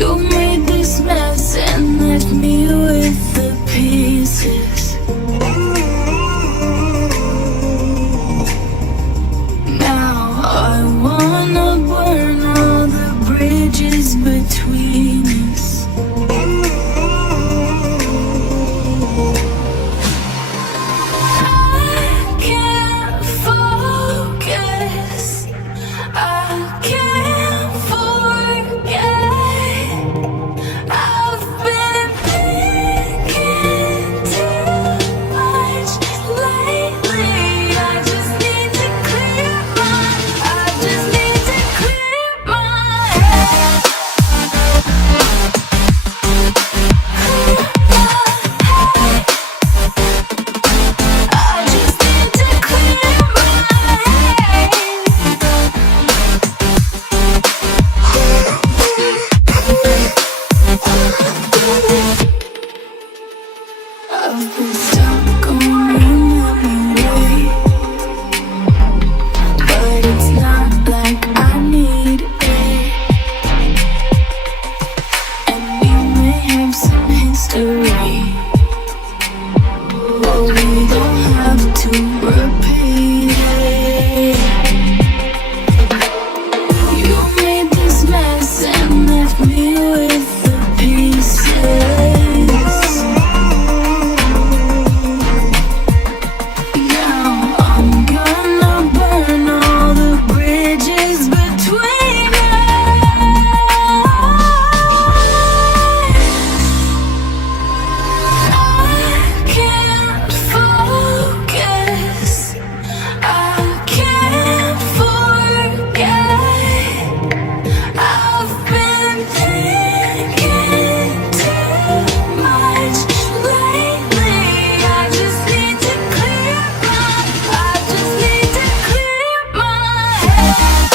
You made this mess and left me with the pieces. Now I wanna burn all the bridges between us. I can't focus, I can't forget. I've been thinking too much lately. I just need to clear my head. I just need to clear my head. I've been stuck on your memory, but it's not like I need it. And we may have some history, but we don't have to repeat it. You made this mess and left me with the pieces. Now I'm gonna burn all the bridges between us. I can't focus, I can't forget. I've been thinking too much lately. I just need to clear my head. I just need to clear my head.